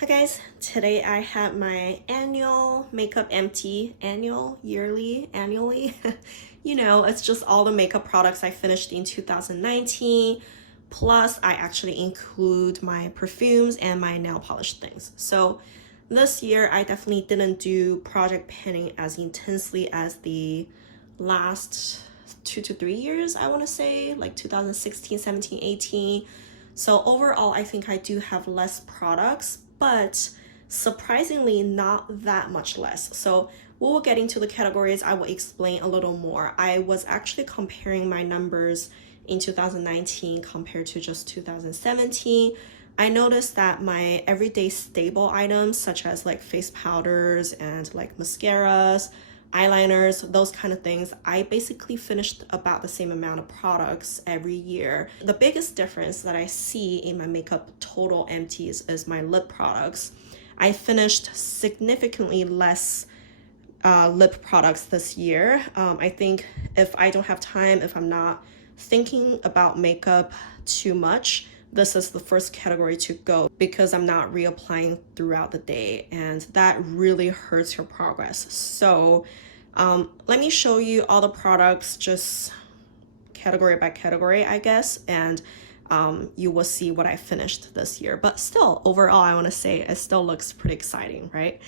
Hi guys, today I have my annual makeup empty, annually. It's just all the makeup products I finished in 2019. Plus, I actually include my perfumes and my nail polish things. So this year, I definitely didn't do project panning as intensely as the last 2 to 3 years, I want to say, like 2016, 17, 18. So overall, I think I do have less products, but surprisingly not that much less. So we will get into the categories. I will explain a little more. I was actually comparing my numbers in 2019 compared to just 2017. I noticed that my everyday staple items, such as like face powders and like mascaras, eyeliners, those kind of things, I basically finished about the same amount of products every year. The biggest difference that I see in my makeup total empties is my lip products. I finished significantly less lip products this year. I think if I don't have time, if I'm not thinking about makeup too much, this is the first category to go because I'm not reapplying throughout the day, and that really hurts your progress. So let me show you all the products just category by category, I guess, and you will see what I finished this year. But still, overall, I want to say it still looks pretty exciting, right?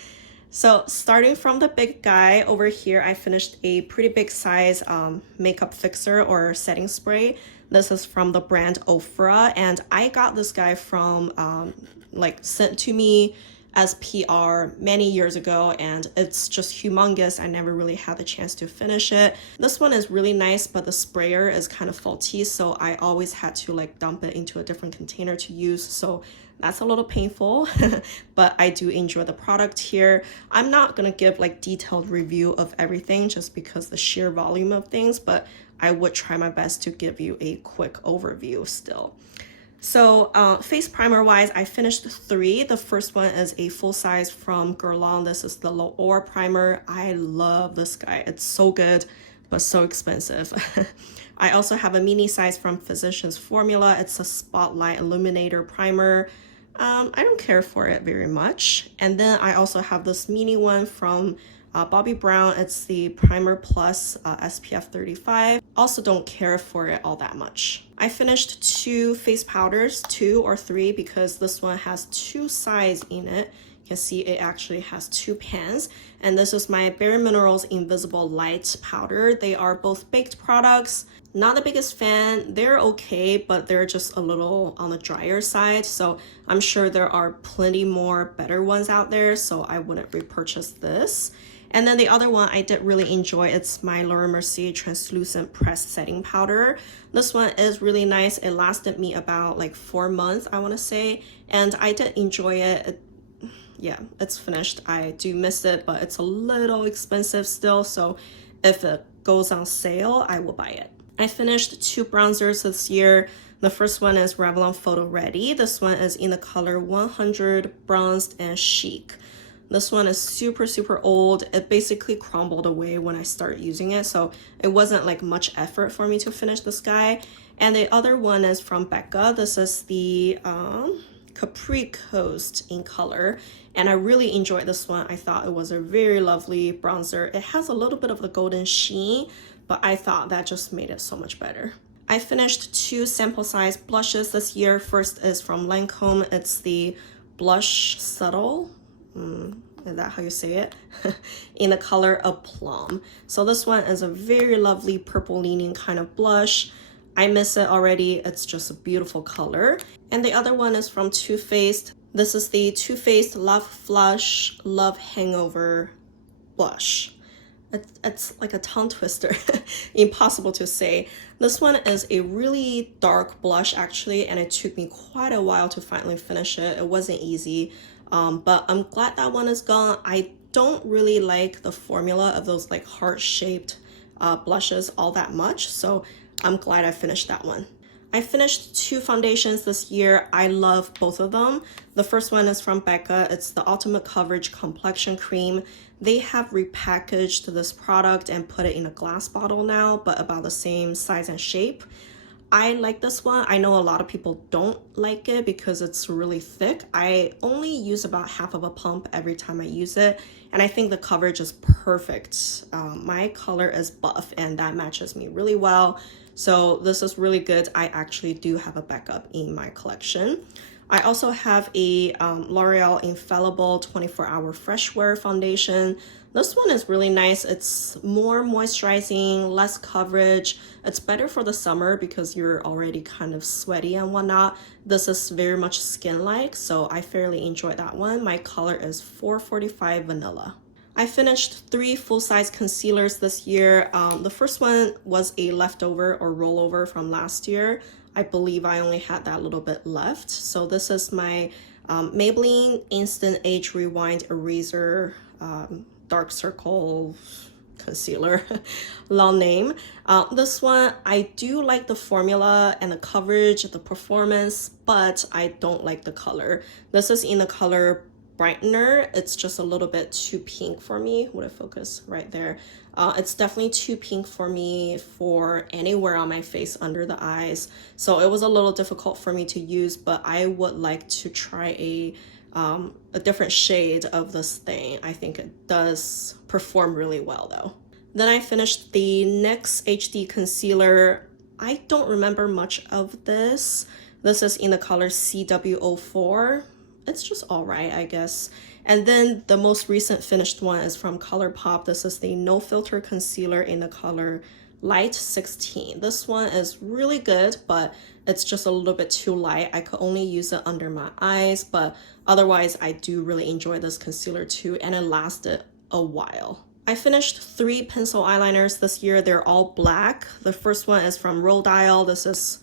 So starting from the big guy over here, I finished a pretty big size makeup fixer or setting spray. This is from the brand Ofra, and I got this guy from sent to me as PR many years ago, and it's just humongous. I never really had the chance to finish it. This one is really nice, but the sprayer is kind of faulty, so I always had to like dump it into a different container to use. So that's a little painful, but I do enjoy the product here. I'm not gonna give like detailed review of everything just because the sheer volume of things, but I would try my best to give you a quick overview still. So face primer wise, I finished 3. The first one is a full size from Guerlain. This is the L'Or primer. I love this guy. It's so good, but so expensive. I also have a mini size from Physicians Formula. It's a Spotlight Illuminator primer. I don't care for it very much. And then I also have this mini one from Bobbi Brown. It's the Primer Plus SPF 35. Also don't care for it all that much. I finished 2 face powders, 2 or 3, because this one has 2 sides in it. You can see it actually has 2 pans. And this is my Bareminerals Invisible Light Powder. They are both baked products. Not the biggest fan. They're okay, but they're just a little on the drier side. So I'm sure there are plenty more better ones out there, so I wouldn't repurchase this. And then the other one I did really enjoy, it's my Laura Mercier Translucent Press Setting Powder. This one is really nice. It lasted me about like 4 months, I want to say, and I did enjoy it. Yeah, it's finished. I do miss it, but it's a little expensive still, so if it goes on sale, I will buy it. I finished 2 bronzers this year. The first one is Revlon Photoready. This one is in the color 100 Bronzed and Chic. This one is super old. It basically crumbled away when I started using it, so it wasn't like much effort for me to finish this guy. And the other one is from Becca. This is the Capri Coast in color, and I really enjoyed this one. I thought it was a very lovely bronzer. It has a little bit of the golden sheen, but I thought that just made it so much better. I finished 2 sample size blushes this year. First is from Lancome. It's the Blush Subtle. Is that how you say it? In the color of Plum. So this one is a very lovely purple leaning kind of blush. I miss it already. It's just a beautiful color. And the other one is from Too Faced. This is the Too Faced Love Flush Love Hangover blush. It's like a tongue twister. Impossible to say. This one is a really dark blush actually, and it took me quite a while to finally finish it. It wasn't easy. But I'm glad that one is gone. I don't really like the formula of those like heart-shaped blushes all that much, so I'm glad I finished that one. I finished 2 foundations this year. I love both of them. The first one is from Becca. It's the Ultimate Coverage Complexion Cream. They have repackaged this product and put it in a glass bottle now, but about the same size and shape. I like this one. I know a lot of people don't like it because it's really thick. I only use about half of a pump every time I use it, and I think the coverage is perfect. My color is buff and that matches me really well, so this is really good. I actually do have a backup in my collection. I also have a L'Oreal Infallible 24-hour Fresh Wear Foundation. This one is really nice. It's more moisturizing, less coverage. It's better for the summer because you're already kind of sweaty and whatnot. This is very much skin-like, so I fairly enjoy that one. My color is 445 Vanilla. I finished 3 full-size concealers this year. The first one was a leftover or rollover from last year. I believe I only had that little bit left. So this is my Maybelline Instant Age Rewind Eraser Dark Circle Concealer. Long name. This one, I do like the formula and the coverage, the performance, but I don't like the color. This is in the color Brightener. It's just a little bit too pink for me. Would it focus right there? It's definitely too pink for me for anywhere on my face under the eyes, so it was a little difficult for me to use, but I would like to try a different shade of this thing. I think it does perform really well though. Then I finished the NYX HD concealer. I don't remember much of this. This is in the color CW04. It's just all right, I guess. And then the most recent finished one is from ColourPop. This is the No Filter Concealer in the color Light 16. This one is really good, but it's just a little bit too light. I could only use it under my eyes, but otherwise I do really enjoy this concealer too, and it lasted a while. I finished 3 pencil eyeliners this year. They're all black. The first one is from Roll Dial. This is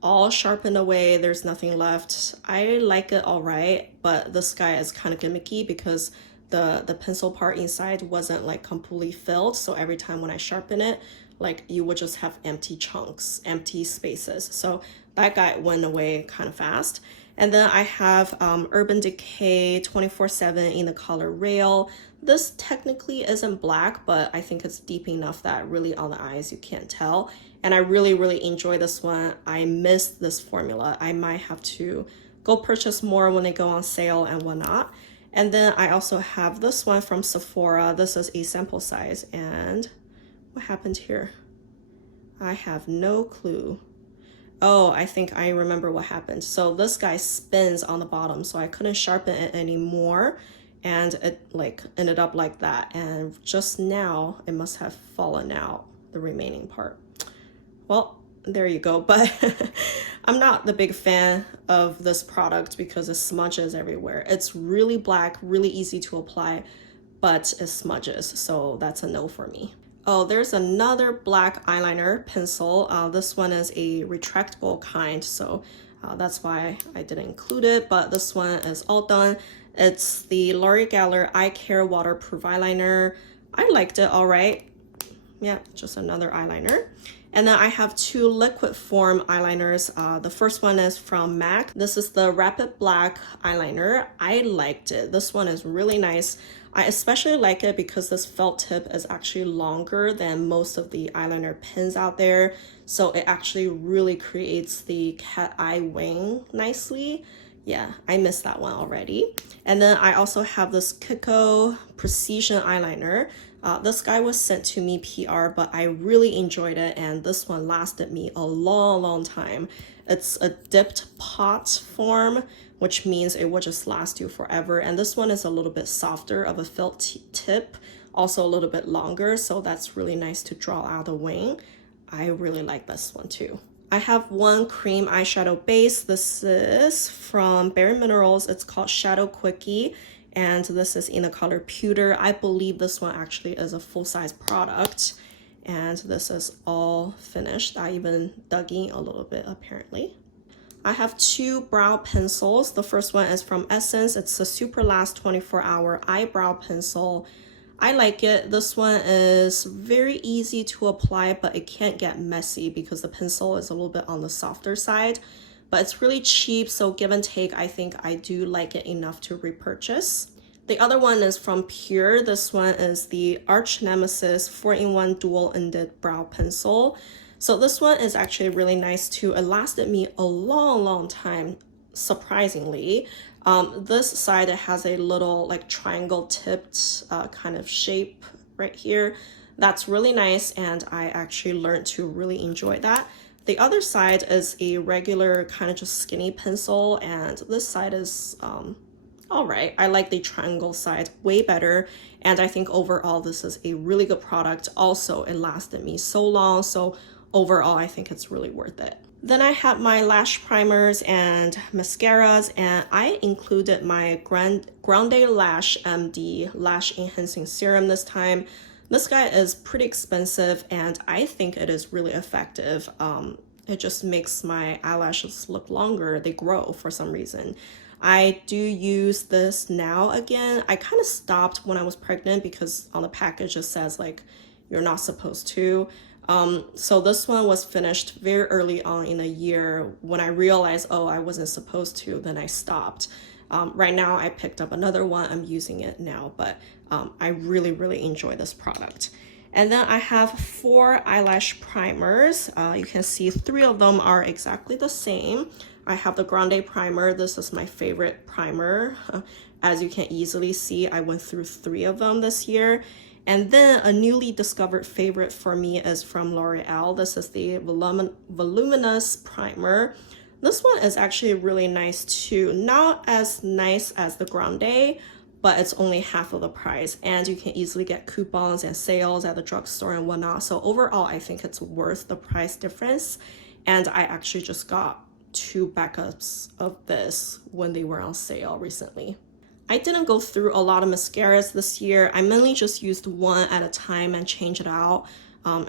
all sharpened away. There's nothing left. I like it all right, but this guy is kind of gimmicky because the pencil part inside wasn't like completely filled, so every time when I sharpen it, like you would just have empty chunks, empty spaces. So that guy went away kind of fast. And then I have Urban Decay 24/7 in the color Rail. This technically isn't black, but I think it's deep enough that really on the eyes you can't tell. And I really enjoy this one. I miss this formula. I might have to go purchase more when they go on sale and whatnot. And then I also have this one from Sephora. This is a sample size, and what happened here? I have no clue. Oh, I think I remember what happened. So this guy spins on the bottom, so I couldn't sharpen it anymore, and it like ended up like that. And just now it must have fallen out, the remaining part. Well, there you go. But I'm not the big fan of this product because it smudges everywhere. It's really black, really easy to apply, but it smudges, so that's a no for me. Oh, there's another black eyeliner pencil. This one is a retractable kind, so that's why I didn't include it, but this one is all done. It's the L'Oreal Geller Eye Care Waterproof Eyeliner. I liked it all right. Yeah, just another eyeliner. And then I have 2 liquid form eyeliners. The first one is from MAC. This is the Rapid Black eyeliner. I liked it. This one is really nice. I especially like it because this felt tip is actually longer than most of the eyeliner pins out there. So it actually really creates the cat eye wing nicely. Yeah, I missed that one already. And then I also have this Kiko Precision eyeliner. This guy was sent to me PR, but I really enjoyed it, and this one lasted me a long time. It's a dipped pot form, which means it will just last you forever. And this one is a little bit softer of a felt tip, also a little bit longer, so that's really nice to draw out the wing. I really like this one too. I have one cream eyeshadow base. This is from Bareminerals. It's called Shadow Quickie, and this is in the color Pewter. I believe this one actually is a full-size product, and this is all finished. I even dug in a little bit apparently. I have 2 brow pencils. The first one is from Essence. It's a Super Last 24-hour eyebrow pencil. I like it. This one is very easy to apply, but it can't get messy because the pencil is a little bit on the softer side. But it's really cheap, so give and take, I think I do like it enough to repurchase. The other one is from Pure. This one is the Arch-Nemesis 4-in-1 dual-ended brow pencil. So this one is actually really nice too. It lasted me a long time, surprisingly. This side, it has a little like triangle tipped kind of shape right here. That's really nice, and I actually learned to really enjoy that. The other side is a regular kind of just skinny pencil, and this side is all right. I like the triangle side way better, and I think overall this is a really good product. Also, it lasted me so long, so overall I think it's really worth it. Then I have my lash primers and mascaras, and I included my Grande Lash MD Lash Enhancing Serum this time. This guy is pretty expensive, and I think it is really effective. It just makes my eyelashes look longer. They grow for some reason. I do use this now again. I kind of stopped when I was pregnant because on the package it says like you're not supposed to. So this one was finished very early on in the year. When I realized, oh, I wasn't supposed to, then I stopped. Right now I picked up another one. I'm using it now, but I really enjoy this product. And then I have 4 eyelash primers. You can see 3 of them are exactly the same. I have the Grande primer. This is my favorite primer. As you can easily see, I went through 3 of them this year. And then a newly discovered favorite for me is from L'Oreal. This is the Voluminous primer. This one is actually really nice too. Not as nice as the Grande, but it's only half of the price, and you can easily get coupons and sales at the drugstore and whatnot. So overall, I think it's worth the price difference. And I actually just got 2 backups of this when they were on sale recently. I didn't go through a lot of mascaras this year. I mainly just used one at a time and change it out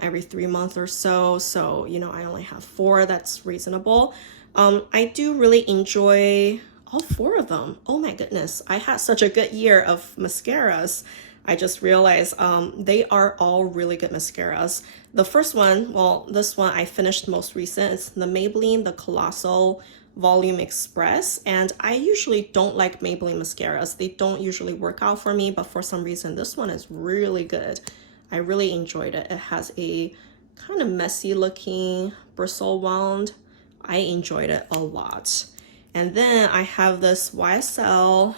every 3 months or so. So, you know, I only have 4. That's reasonable. I do really enjoy all 4 of them. Oh my goodness, I had such a good year of mascaras. I just realized they are all really good mascaras. The first one, well, this one I finished most recent. It's the Maybelline, the Colossal Volume Express, and I usually don't like Maybelline mascaras. They don't usually work out for me, but for some reason this one is really good. I really enjoyed it. It has a kind of messy looking bristle wand. I enjoyed it a lot. And then I have this YSL,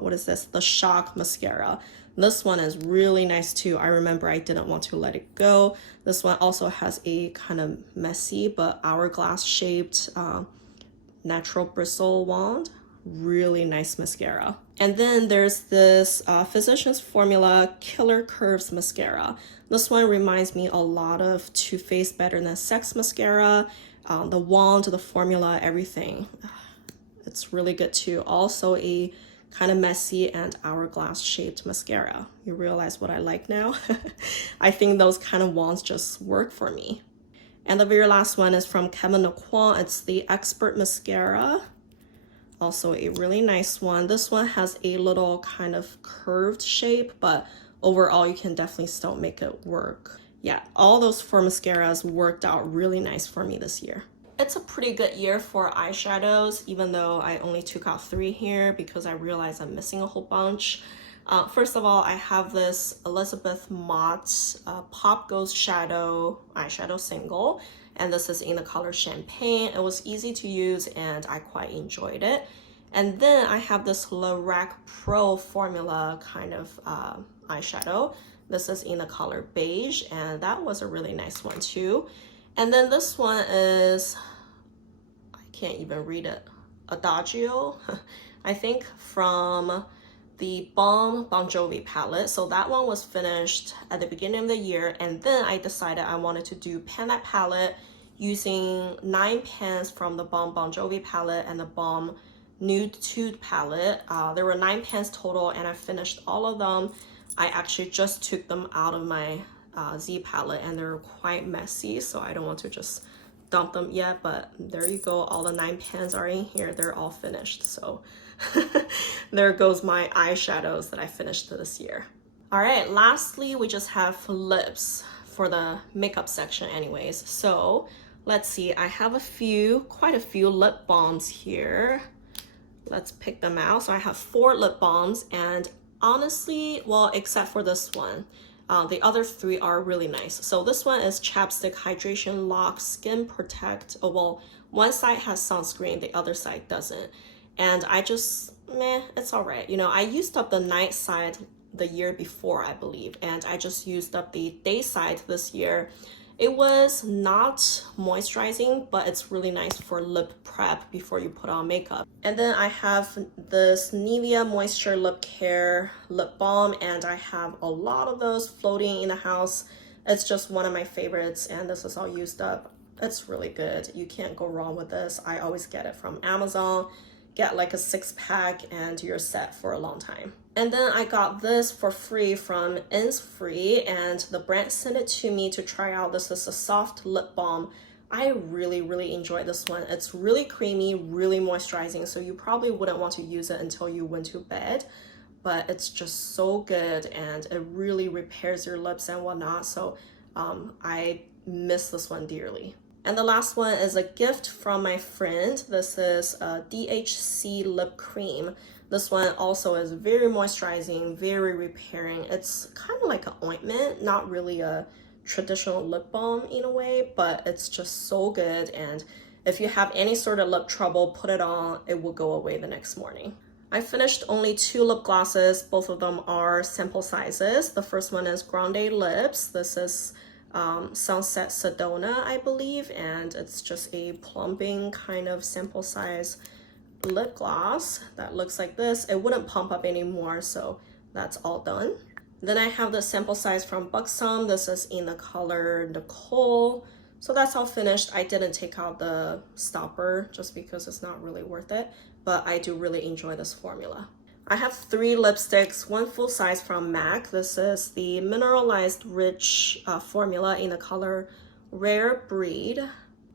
what is this? The Shock Mascara. This one is really nice too. I remember I didn't want to let it go. This one also has a kind of messy but hourglass shaped natural bristle wand. Really nice mascara. And then there's this Physicians Formula Killer Curves Mascara. This one reminds me a lot of Too Faced Better Than Sex mascara. The wand, the formula, everything. It's really good too. Also a kind of messy and hourglass shaped mascara. You realize what I like now? I think those kind of wands just work for me. And the very last one is from Kevyn Aucoin. It's the Expert Mascara. Also a really nice one. This one has a little kind of curved shape, but overall you can definitely still make it work. Yeah, all those 4 mascaras worked out really nice for me this year. It's a pretty good year for eyeshadows, even though I only took out 3 here because I realized I'm missing a whole bunch. First of all, I have this Elizabeth Mott Pop Goes Shadow eyeshadow single, and this is in the color Champagne. It was easy to use and I quite enjoyed it. And then I have this Lorac Pro Formula kind of eyeshadow. This is in the color Beige, and that was a really nice one too. And then this one is, I can't even read it, Adagio, I think, from the Balm Bon Jovi palette. So that one was finished at the beginning of the year, and then I decided I wanted to do pan that palette using 9 pans from the Balm Bon Jovi palette and the Balm Nude Tude palette. There were 9 pans total, and I finished all of them. I actually just took them out of my Z palette, and they're quite messy, so I don't want to just dump them yet, but there you go. All the 9 pans are in here. They're all finished, so there goes my eyeshadows that I finished this year. All right, lastly, we just have lips for the makeup section anyways. So let's see, I have quite a few lip balms here. Let's pick them out. So I have 4 lip balms, and honestly, well, except for this one, The other three are really nice. So this one is Chapstick Hydration Lock Skin Protect. Oh, well, one side has sunscreen, the other side doesn't. And I just, meh, it's all right. You know, I used up the night side the year before, I believe, and I just used up the day side this year. It was not moisturizing, but it's really nice for lip prep before you put on makeup. And then I have this Nivea Moisture Lip Care Lip Balm, and I have a lot of those floating in the house. It's just one of my favorites, and this is all used up. It's really good. You can't go wrong with this. I always get it from Amazon. Get like a 6-pack and you're set for a long time. And then I got this for free from Innisfree, and the brand sent it to me to try out. This is a soft lip balm. I really enjoy this one. It's really creamy, really moisturizing, so you probably wouldn't want to use it until you went to bed, but it's just so good and it really repairs your lips and whatnot. So I miss this one dearly. And the last one is a gift from my friend. This is a Dhc Lip Cream. This one also is very moisturizing, very repairing. It's kind of like an ointment, not really a traditional lip balm in a way, but it's just so good. And if you have any sort of lip trouble, put it on, it will go away the next morning. I finished only 2 lip glosses. Both of them are sample sizes. The first one is Grande Lips. This is Sunset Sedona, I believe, and it's just a plumping kind of sample size lip gloss that looks like this. It wouldn't pump up anymore, so that's all done. Then I have the sample size from Buxom. This is in the color Nicole. So that's all finished. I didn't take out the stopper just because it's not really worth it, but I do really enjoy this formula. I have 3 lipsticks, one full size from MAC. This is the Mineralized Rich formula in the color Rare Breed.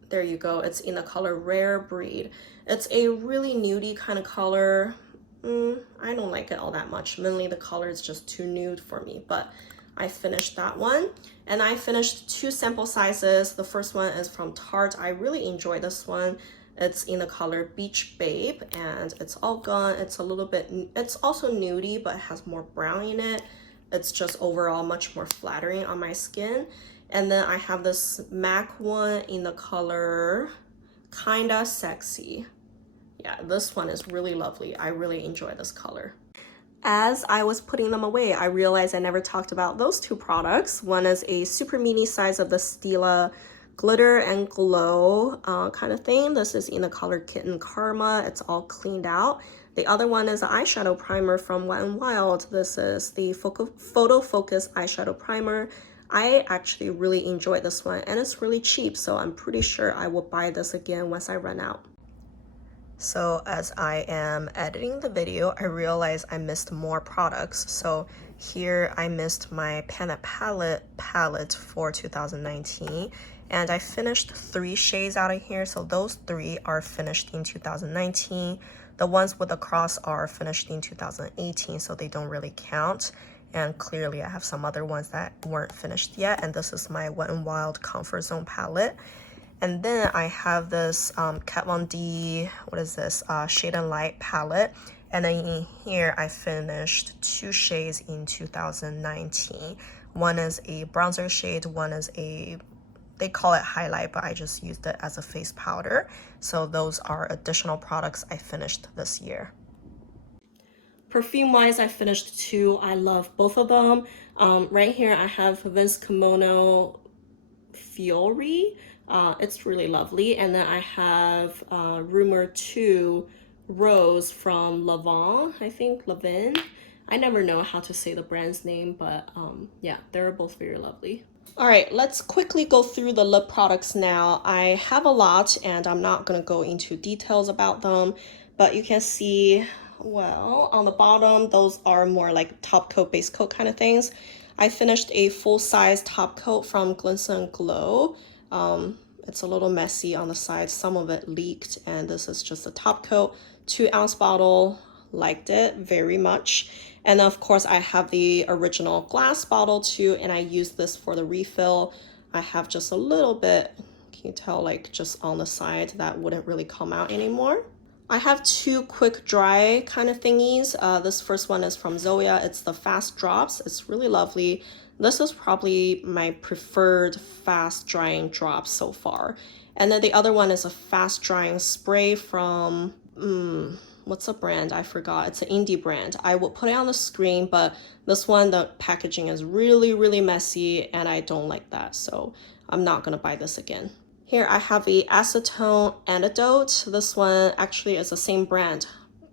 There you go, it's in the color Rare Breed. It's a really nudie kind of color. I don't like it all that much. Mainly the color is just too nude for me, but I finished that one. And I finished 2 sample sizes. The first one is from Tarte. I really enjoy this one. It's in the color Beach Babe, and it's all gone. It's a little bit, it's also nudie, but it has more brown in it. It's just overall much more flattering on my skin. And then I have this MAC one in the color Kinda Sexy. Yeah, this one is really lovely. I really enjoy this color. As I was putting them away, I realized I never talked about those 2 products. One is a super mini size of the Stila Glitter and Glow kind of thing. This is in the color Kitten Karma. It's all cleaned out. The other one is an eyeshadow primer from Wet n Wild. This is the Photo Focus eyeshadow primer. I actually really enjoy this one, and it's really cheap, so I'm pretty sure I will buy this again once I run out. So as I am editing the video, I realized I missed more products. So here I missed my Planet palette for 2019. And I finished 3 shades out of here, so those 3 are finished in 2019. The ones with the cross are finished in 2018, so they don't really count. And clearly I have some other ones that weren't finished yet, and this is my Wet n Wild Comfort Zone palette. And then I have this Kat Von D, what is this, Shade and Light palette. And then in here I finished 2 shades in 2019. One is a bronzer shade, one is a, they call it highlight, but I just used it as a face powder. So those are additional products I finished this year. Perfume wise, I finished 2. I love both of them. Right here I have Vince Kimono Fiori. It's really lovely. And then I have Rumor 2 Rose from Lavin, I think, Lavin. I never know how to say the brand's name, but yeah, they're both very lovely. All right, let's quickly go through the lip products now. I have a lot, and I'm not gonna go into details about them, but you can see, well, on the bottom, those are more like top coat, base coat kind of things. I finished a full-size top coat from Glisten Glow. It's a little messy on the side. Some of it leaked, and this is just a top coat, 2-ounce bottle. Liked it very much. And of course I have the original glass bottle too, and I use this for the refill. I have just a little bit, can you tell, like just on the side that wouldn't really come out anymore. I have two quick dry kind of thingies. This first one is from Zoya. It's the Fast Drops. It's really lovely. This is probably my preferred fast drying drop so far. And then the other one is a fast drying spray from, what's the brand? I forgot. It's an indie brand. I will put it on the screen, but this one, the packaging is really, really messy and I don't like that. So I'm not gonna buy this again. Here I have a acetone antidote. This one actually is the same brand,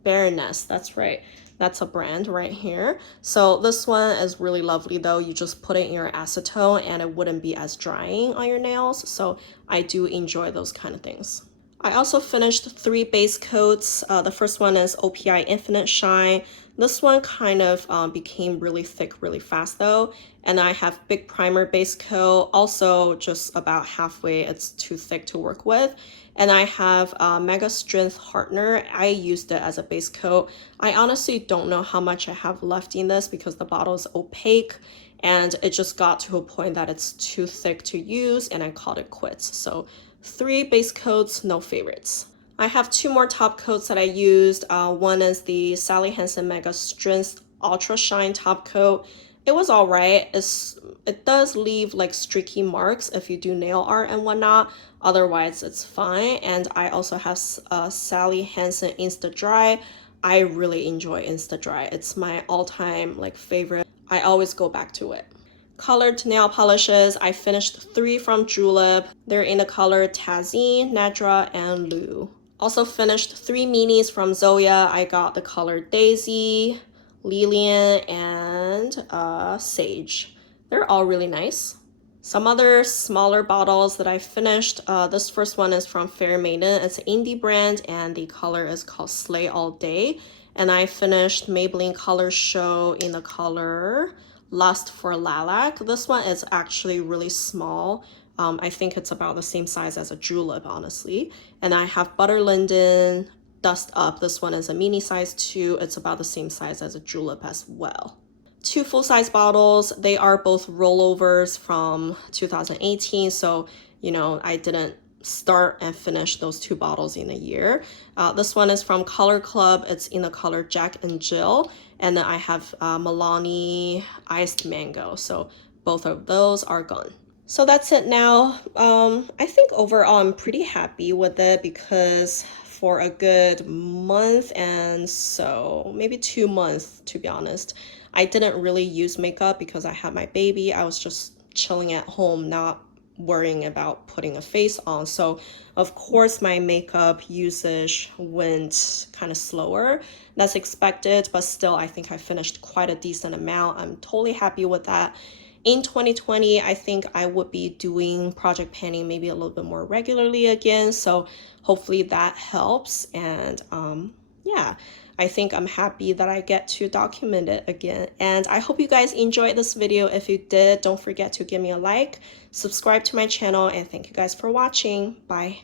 Bareminerals. That's right. That's a brand right here. So this one is really lovely though. You just put it in your acetone and it wouldn't be as drying on your nails. So I do enjoy those kind of things. I also finished 3 base coats. The first one is Opi Infinite Shine. This one kind of became really thick really fast though. And I have Big Primer base coat, also just about halfway. It's too thick to work with. And I have Mega Strength Hardener. I used it as a base coat. I honestly don't know how much I have left in this because the bottle is opaque. And it just got to a point that it's too thick to use and I called it quits. So 3 base coats, no favorites. I have 2 more top coats that I used. One is the Sally Hansen Mega Strength Ultra Shine top coat. It was all right. It does leave like streaky marks if you do nail art and whatnot. Otherwise, it's fine. And I also have Sally Hansen Insta Dry. I really enjoy Insta Dry. It's my all-time like favorite. I always go back to it. Colored nail polishes, I finished 3 from Julep. They're in the color Tazine, Nadra, and Lou. Also finished 3 minis from Zoya. I got the color Daisy, Lilian, and Sage. They're all really nice. Some other smaller bottles that I finished. This first one is from Fair Maiden. It's an indie brand and the color is called Slay All Day. And I finished Maybelline Color Show in the color Lust for Lilac. This one is actually really small. I think it's about the same size as a Julep, honestly. And I have Butter Linden Dust Up. This one is a mini size too. It's about the same size as a Julep as well. 2 full-size bottles. They are both rollovers from 2018. So, you know, I didn't start and finish those 2 bottles in a year. This one is from Color Club. It's in the color Jack and Jill. And then I have Milani Iced Mango. So both of those are gone. So that's it now. I think overall I'm pretty happy with it because for a good month and so maybe 2 months, to be honest, I didn't really use makeup because I had my baby. I was just chilling at home, not worrying about putting a face on. So of course my makeup usage went kind of slower. That's expected, but still I think I finished quite a decent amount. I'm totally happy with that. In 2020, I think I would be doing project panning maybe a little bit more regularly again. So hopefully that helps. And yeah, I think I'm happy that I get to document it again. And I hope you guys enjoyed this video. If you did, don't forget to give me a like, subscribe to my channel, and thank you guys for watching. Bye.